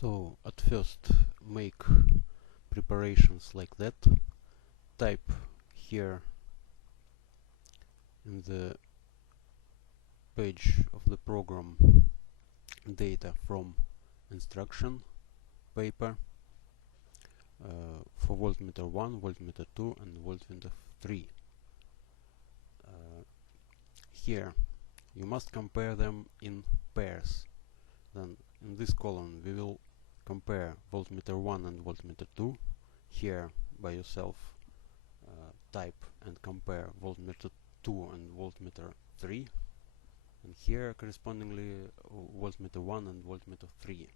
So at first make preparations like that. Type here in the page of the program data from instruction paper for voltmeter 1, voltmeter 2 and voltmeter 3. Here you must compare them in pairs. Then in this column we will compare voltmeter 1 and voltmeter 2. Here by yourself type and compare voltmeter 2 and voltmeter 3, and here correspondingly voltmeter 1 and voltmeter 3.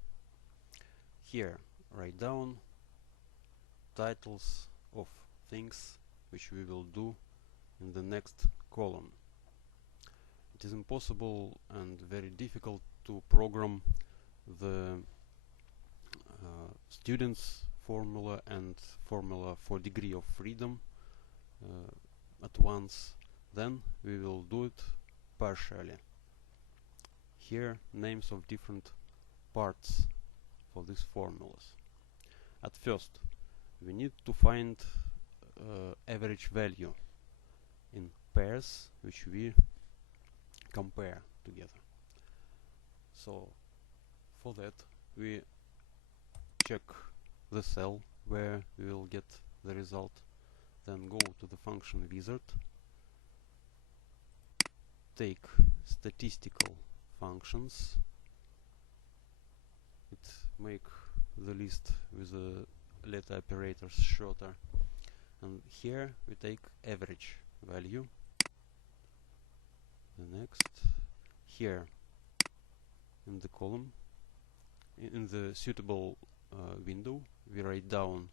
Here write down titles of things which we will do in the next column. It is impossible and very difficult to program the students formula and formula for degree of freedom at once. Then we will do it partially. Here names of different parts for these formulas. At first we need to find average value in pairs which we compare together. So for that we check the cell where we will get the result, then go to the function wizard, take statistical functions, make the list with the letter operators shorter, and here we take average value. The next, here in the column, in the suitable window, we write down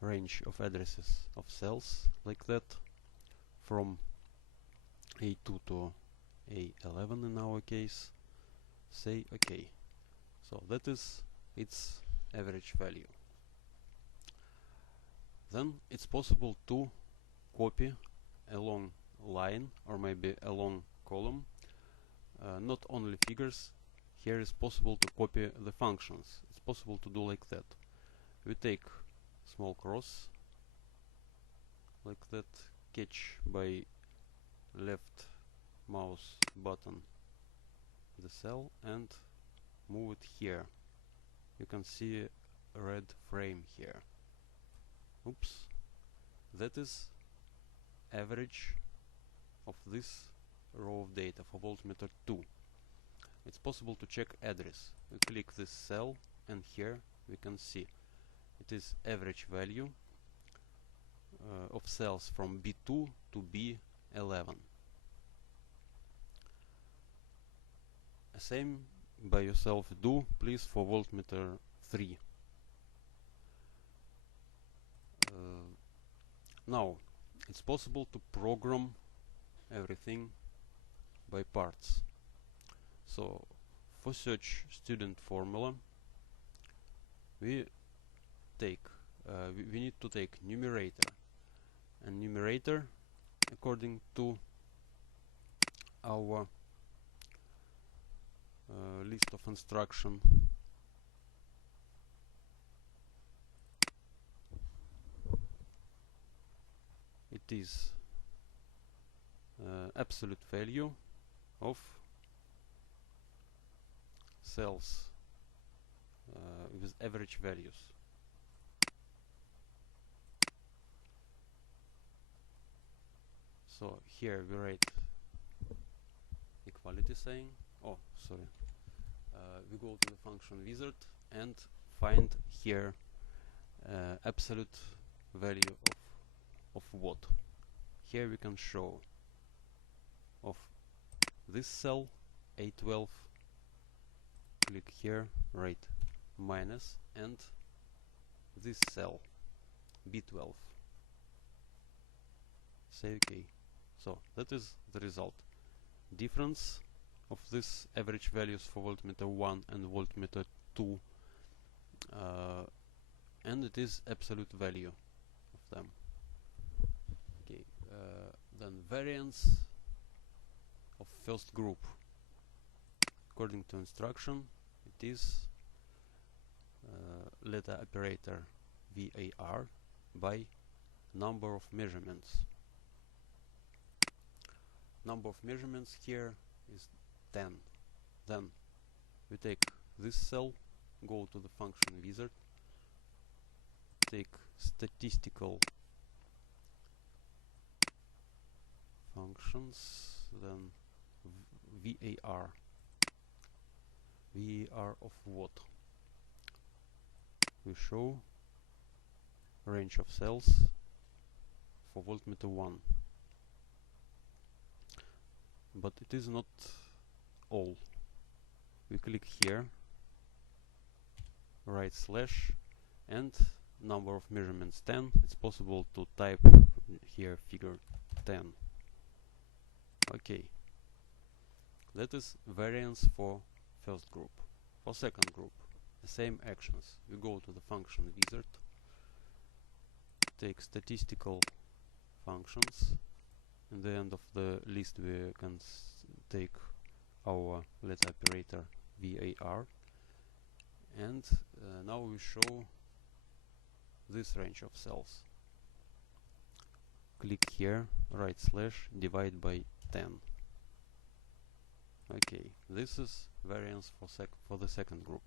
range of addresses of cells like that, from A2 to A11 in our case. Say OK. So that is its average value. Then it's possible to copy a long line or maybe a long column, not only figures. Here is possible to copy the functions. It's possible to do like that. We take small cross like that, catch by left mouse button the cell and move it here. You can see a red frame here. Oops. That is average of this row of data for voltmeter 2. It's possible to check address. We click this cell and here we can see it is average value of cells from B2 to B11. Same by yourself do please for voltmeter 3. Now it's possible to program everything by parts. So for search student formula we need to take numerator, and numerator according to our list of instruction it is absolute value of cells with average values. So here we write equality sign. Oh, sorry. We go to the function wizard and find here absolute value of what. Here we can show of this cell A12. Click here, write minus, and this cell B12. Say OK. So that is the result. Difference of this average values for voltmeter 1 and voltmeter 2, and it is absolute value of them. Okay, then variance of first group. according to instruction, it is letter operator var by number of measurements. Number of measurements here is 10. Then we take this cell, go to the function wizard, take statistical functions, then var. var of what? We show range of cells for voltmeter 1. But it is not all. We click here, right slash, and number of measurements 10. It's possible to type here figure 10. Okay, that is variance for first group. For second group, the same actions. We go to the function wizard, take statistical functions. In the end of the list we can take our letter operator var, and now we show this range of cells. Click here, right slash, divide by 10. Okay, this is variance for the second group.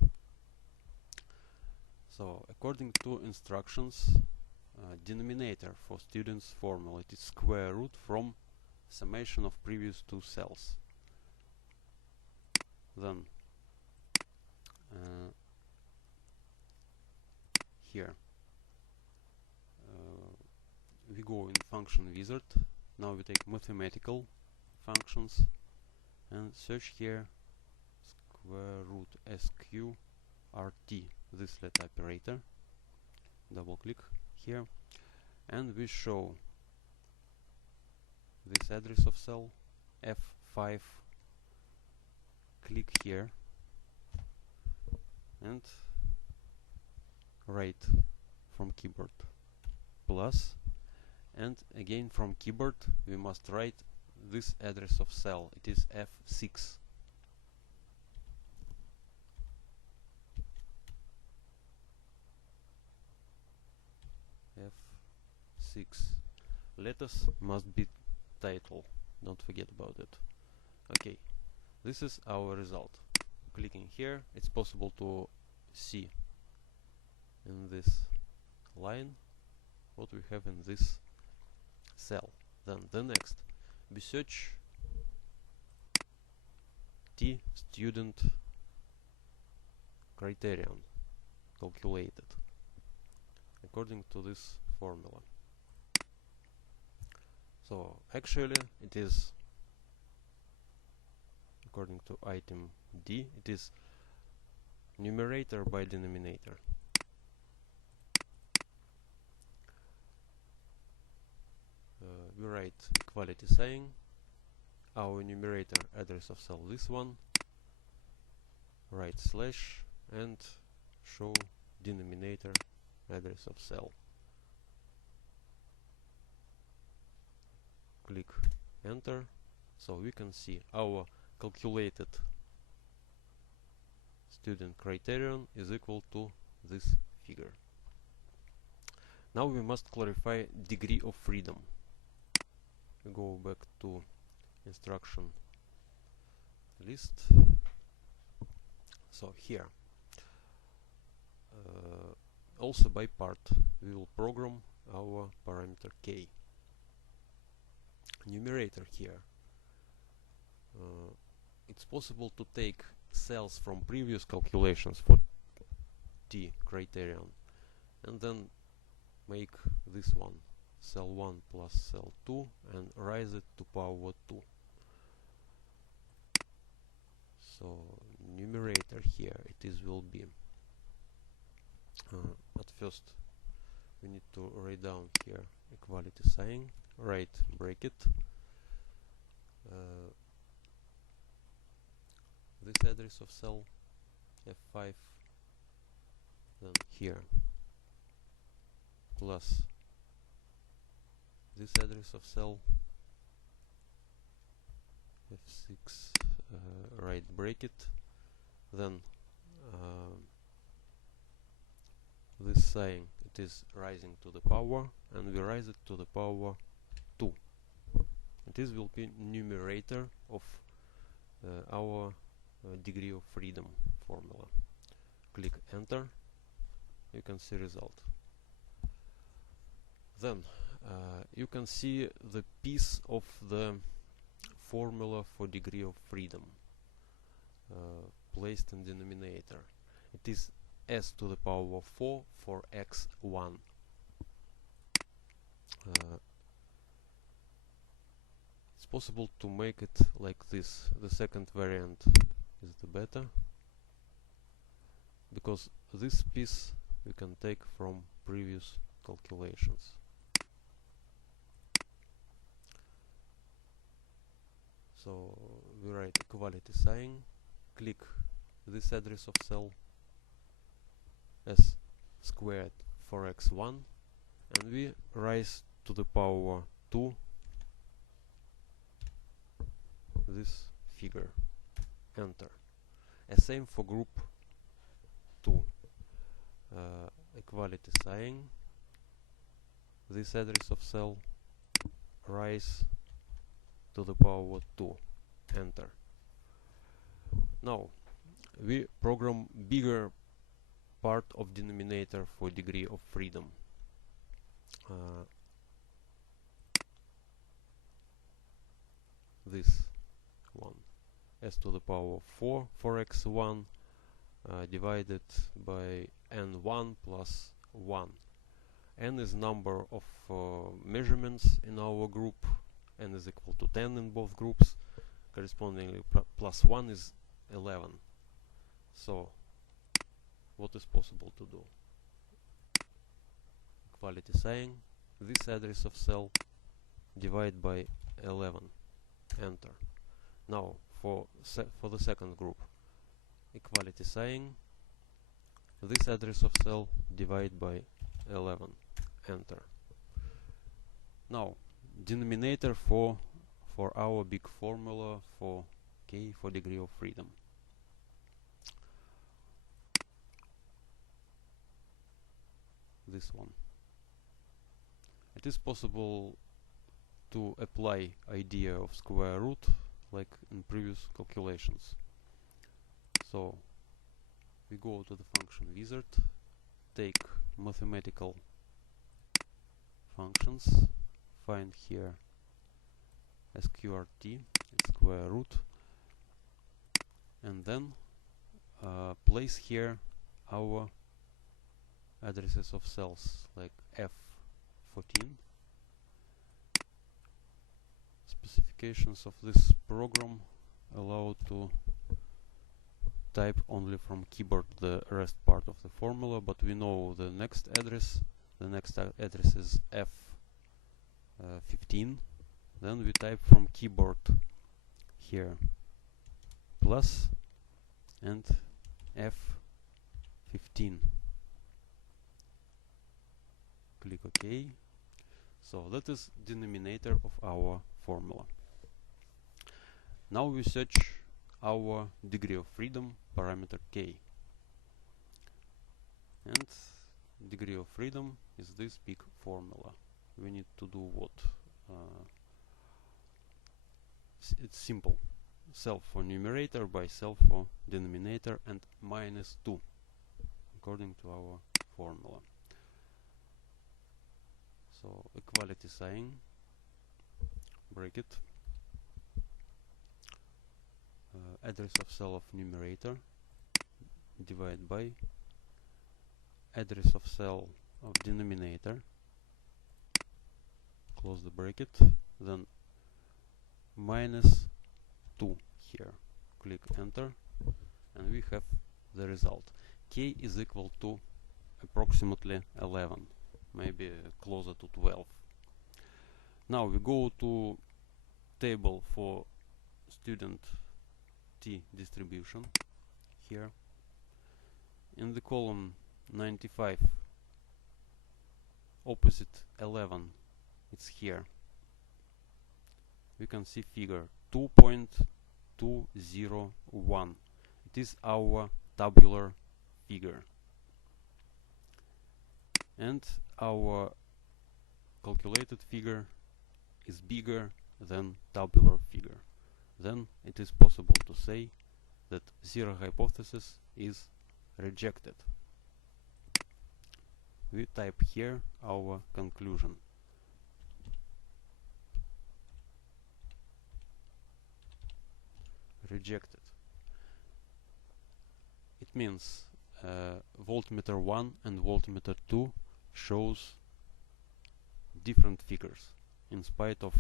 So according to instructions, denominator for students formula, it is square root from summation of previous two cells. Then here we go in function wizard. Now we take mathematical functions and search here square root sqrt, this letter operator. Double click here, and we show this address of cell F5. Click here and write from keyboard plus, and again from keyboard we must write this address of cell. It is F6. F6. Letters must be title. Don't forget about it. Okay, this is our result. Clicking here, it's possible to see in this line what we have in this cell. Then the next, we search T student criterion calculated according to this formula. So actually it is, according to item D, it is numerator by denominator. We write equality sign, our numerator address of cell this one, right slash, and show denominator address of cell. Click enter, so we can see our calculated student criterion is equal to this figure. Now we must clarify degree of freedom. We go back to instruction list. So here also by part we will program our parameter k. Numerator here, it's possible to take cells from previous calculations for T criterion and then make this one cell 1 plus cell 2 and raise it to power 2. So numerator here will be at first we need to write down here equality sign, right bracket, this address of cell F5, then here plus this address of cell F6, right bracket, then this sign, it is rising to the power, and we raise it to the power 2. And this will be numerator of our degree of freedom formula. Click enter, you can see result. Then you can see the piece of the formula for degree of freedom placed in denominator. It is s to the power of 4 for x1. It's possible to make it like this. The second variant is the better, because this piece we can take from previous calculations. So we write equality sign, click this address of cell, s squared for x1, and we raise to the power 2 this figure, enter. Same for group 2, equality sign, this address of cell, rise to the power 2, enter. Now we program bigger part of denominator for degree of freedom. This one, s to the power 4 for x1 divided by n1 plus 1. N is number of measurements in our group, n is equal to 10 in both groups, correspondingly plus 1 is 11. So what is possible to do? Equality sign, this address of cell, divide by 11, enter. Now for the second group, equality sign, this address of cell, divide by 11, enter. Now denominator for our big formula for k, for degree of freedom. This one. It is possible to apply idea of square root like in previous calculations. So we go to the function wizard, take mathematical functions, find here sqrt, square root, and then place here our addresses of cells like F14. Specifications of this program allow to type only from keyboard the rest part of the formula, but we know the next address. The next address is F15. Then we type from keyboard here plus and F15. Click OK. So that is denominator of our formula. Now we search our degree of freedom parameter k, and degree of freedom is this big formula. We need to do what? It's simple. Self for numerator by self for denominator and minus 2 according to our formula. So equality sign, bracket, address of cell of numerator, divide by address of cell of denominator, close the bracket, then minus 2 here, click enter, and we have the result. K is equal to approximately 11, maybe closer to 12. Now we go to table for student T distribution here. In the column 95, opposite 11, it's here. We can see figure 2.201. it is our tabular figure, and our calculated figure is bigger than tabular figure. Then it is possible to say that zero hypothesis is rejected. We type here our conclusion. Rejected. It means voltmeter 1 and voltmeter 2 shows different figures in spite of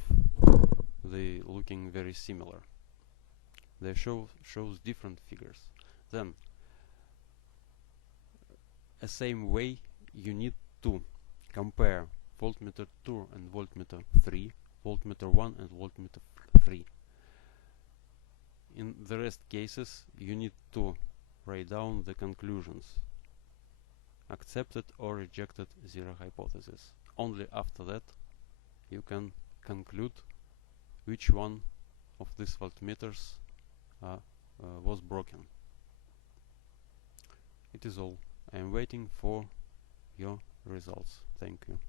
they looking very similar. They shows different figures. Then a same way you need to compare voltmeter 2 and voltmeter 3, voltmeter 1 and voltmeter 3. In the rest cases you need to write down the conclusions. Accepted or rejected zero hypothesis. Only after that you can conclude which one of these voltmeters was broken. It is all. I am waiting for your results. Thank you.